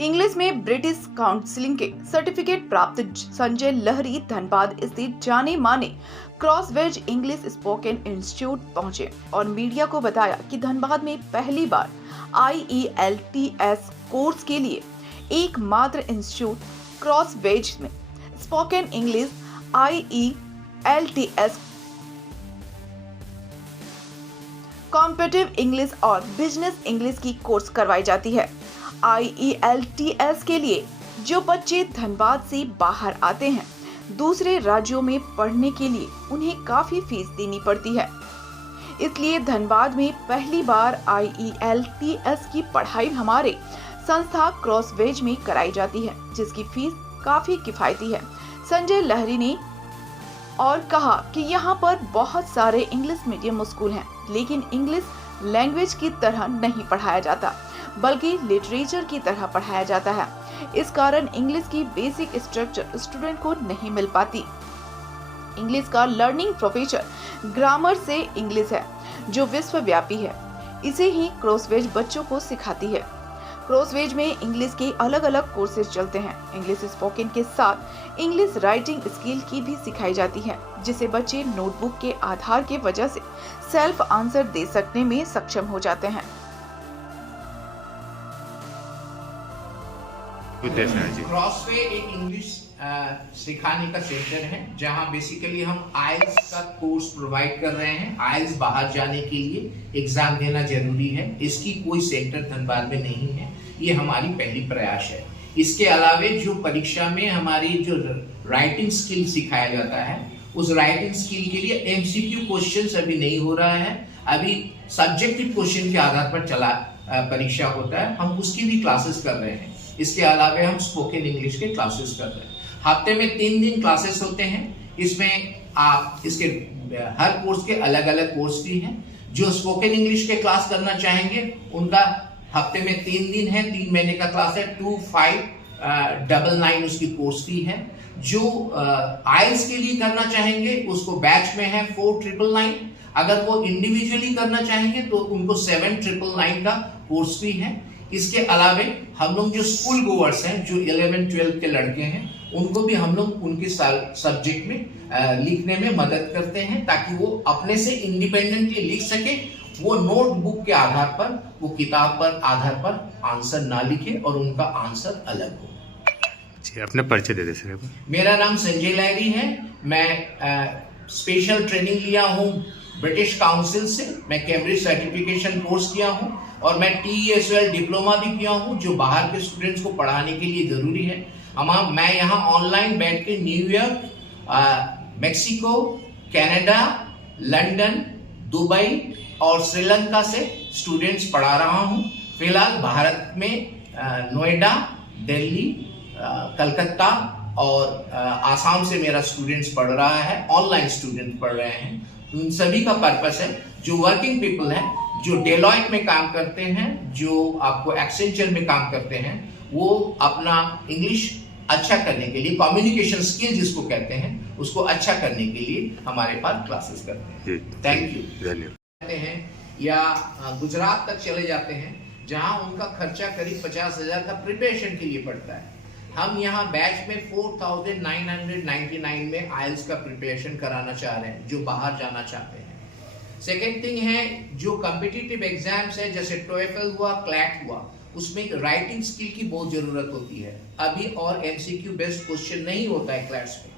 English में British council के certificate प्राप्त संजय लहरी धनबाद स्थित जाने माने क्रॉसवेज इंग्लिश स्पोकन इंस्टीट्यूट पहुंचे और मीडिया को बताया कि धनबाद में पहली बार IELTS कोर्स के लिए एकमात्र इंस्टीट्यूट क्रॉसवेज में spoken English IELTS competitive English और बिजनेस इंग्लिश की कोर्स करवाई जाती है। IELTS के लिए जो बच्चे धनबाद से बाहर आते हैं, दूसरे राज्यों में पढ़ने के लिए उन्हें काफी फीस देनी पड़ती है। इसलिए धनबाद में पहली बार IELTS की पढ़ाई हमारे संस्था क्रॉसवेज में कराई जाती है, जिसकी फीस काफी किफायती है। संजय लहरी ने और कहा कि यहाँ पर बहुत सारे इंग्लिश मीडियम स्कूल हैं, लेकिन इंग्लिश लैंग्वेज की तरह नहीं पढ़ाया जाता, बल्कि लिटरेचर की तरह पढ़ाया जाता है। इस कारण इंग्लिश की बेसिक स्ट्रक्चर स्टूडेंट को नहीं मिल पाती। इंग्लिश का लर्निंग प्रोफेसर ग्रामर से इंग्लिश है, जो विश्वव्यापी है। इसे ही क्रॉसवेज बच्चों को सिखाती है। क्रॉसवेज में इंग्लिश के अलग अलग कोर्सेज चलते हैं। इंग्लिश स्पोकन के साथ इंग्लिश राइटिंग स्किल की भी सिखाई जाती है, जिसे बच्चे नोटबुक के आधार के वजह से सेल्फ आंसर दे सकने में सक्षम हो जाते हैं। क्रॉसवे एक इंग्लिश सिखाने का सेंटर है, जहां बेसिकली हम आइल्स का कोर्स प्रोवाइड कर रहे हैं। आइल्स बाहर जाने के लिए एग्जाम देना जरूरी है। इसकी कोई सेंटर धनबाद में नहीं है, ये हमारी पहली प्रयास है। इसके अलावे जो परीक्षा में हमारी जो राइटिंग स्किल सिखाया जाता है, उस राइटिंग स्किल के लिए MCQ क्वेश्चंस अभी नहीं हो रहा है। अभी सब्जेक्टिव क्वेश्चन के आधार पर चला परीक्षा होता है, हम उसकी भी क्लासेस कर रहे हैं। इसके अलावे हम स्पोकन इंग्लिश के क्लासेस कर रहे हैं। हफ्ते में 3 दिन क्लासेस होते हैं। इसमें आप इसके हर कोर्स के अलग अलग कोर्स भी हैं। जो स्पोकन इंग्लिश के क्लास करना चाहेंगे, उनका हफ्ते में 3 दिन है, 3 महीने का क्लास है। 2599 उसकी कोर्स फी है। जो आइल्स के लिए करना चाहेंगे, उसको बैच में है 4999। अगर वो इंडिविजुअली करना चाहेंगे तो उनको 7999 का कोर्स फी है। इसके अलावे हम लोग जो स्कूल गोवर्स हैं, जो 11-12 के लड़के हैं, उनको भी हम लोग उनके सब्जेक्ट में लिखने में मदद करते हैं, ताकि वो अपने से इंडिपेंडेंटली लिख सके। वो नोटबुक के आधार पर, वो किताब पर आधार पर आंसर ना लिखे और उनका आंसर अलग हो। अपना परिचय दे दे सर। मेरा नाम संजय लहरी है। मैं स्पेशल ट्रेनिंग लिया हूँ ब्रिटिश काउंसिल से। मैं कैम्ब्रिज सर्टिफिकेशन कोर्स किया हूँ और मैं TESOL डिप्लोमा भी किया हूँ, जो बाहर के स्टूडेंट्स को पढ़ाने के लिए जरूरी है। मैं यहाँ ऑनलाइन बैठ के New York, Mexico, Canada, London, Dubai और श्रीलंका से स्टूडेंट्स पढ़ा रहा हूँ। फिलहाल भारत में नोएडा, दिल्ली, कलकत्ता और आसाम से मेरा स्टूडेंट्स पढ़ रहा है। ऑनलाइन स्टूडेंट पढ़ रहे हैं। उन सभी का पर्पस है, जो वर्किंग पीपल हैं, जो डेलॉयट में काम करते हैं, जो आपको एक्सेंचर में काम करते हैं, वो अपना इंग्लिश अच्छा करने के लिए, कम्युनिकेशन स्किल जिसको कहते हैं, उसको अच्छा करने के लिए हमारे पास क्लासेस करते हैं। Thank you. धन्यवाद। हैं या गुजरात तक चले जाते हैं, जहां उनका खर्चा करीब 50,000 का प्रिपरेशन के लिए पड़ता है। हम यहाँ बैच में 4999 में आइल्स का प्रिपरेशन कराना चाह रहे हैं, जो बाहर जाना चाहते हैं। सेकेंड थिंग है, जो कॉम्पिटिटिव एग्जाम्स है, जैसे TOEFL हुआ, CLAT हुआ, उसमें राइटिंग स्किल की बहुत जरूरत होती है अभी, और MCQ बेस्ड क्वेश्चन नहीं होता है क्लास में।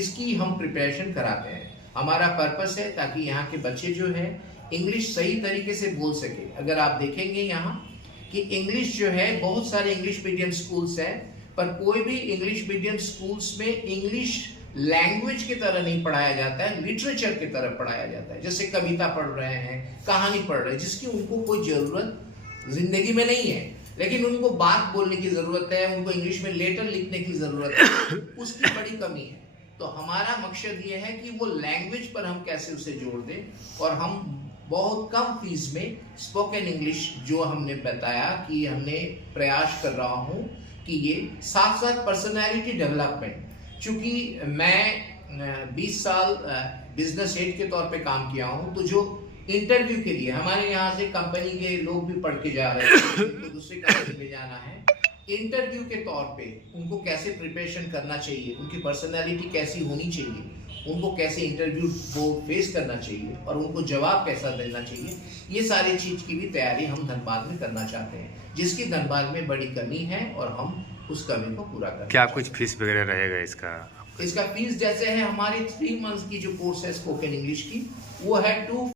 इसकी हम प्रिपरेशन कराते हैं। हमारा पर्पस है ताकि यहाँ के बच्चे जो है इंग्लिश सही तरीके से बोल सके। अगर आप देखेंगे यहाँ कि इंग्लिश जो है, बहुत सारे इंग्लिश मीडियम स्कूल्स हैं, पर कोई भी इंग्लिश मीडियम स्कूल्स में इंग्लिश लैंग्वेज की तरह नहीं पढ़ाया जाता है, लिटरेचर की तरह पढ़ाया जाता है। जैसे कविता पढ़ रहे हैं, कहानी पढ़ रहे हैं, जिसकी उनको कोई जरूरत जिंदगी में नहीं है, लेकिन उनको बात बोलने की जरूरत है, उनको इंग्लिश में लेटर लिखने की जरूरत है, उसकी बड़ी कमी है। तो हमारा मकसद ये है कि वो लैंग्वेज पर हम कैसे उसे जोड़ दें, और हम बहुत कम फीस में स्पोकन इंग्लिश, जो हमने बताया कि हमने प्रयास कर रहा हूँ कि ये साथ साथ पर्सनैलिटी डेवलपमेंट, चूंकि मैं 20 साल बिजनेस हेड के तौर पे काम किया हूँ, तो जो इंटरव्यू के लिए हमारे यहाँ से कंपनी के लोग भी पढ़ के जा रहे हैं, तो दूसरी कंपनी में जाना है, इंटरव्यू के तौर पे उनको कैसे प्रिपरेशन करना चाहिए, उनकी पर्सनालिटी कैसी होनी चाहिए, उनको कैसे इंटरव्यू को फेस करना चाहिए और उनको जवाब कैसा देना चाहिए, ये सारी चीज़ की भी तैयारी हम धनबाद में करना चाहते हैं, जिसकी धनबाद में बड़ी कमी है और हम उस कमी को पूरा करना क्या चाहते कुछ फीस वगैरह रहेगा इसका? हैं। इसका फीस जैसे है हमारे 3 मंथ्स की जो कोर्स है स्पोकन इंग्लिश की, वो है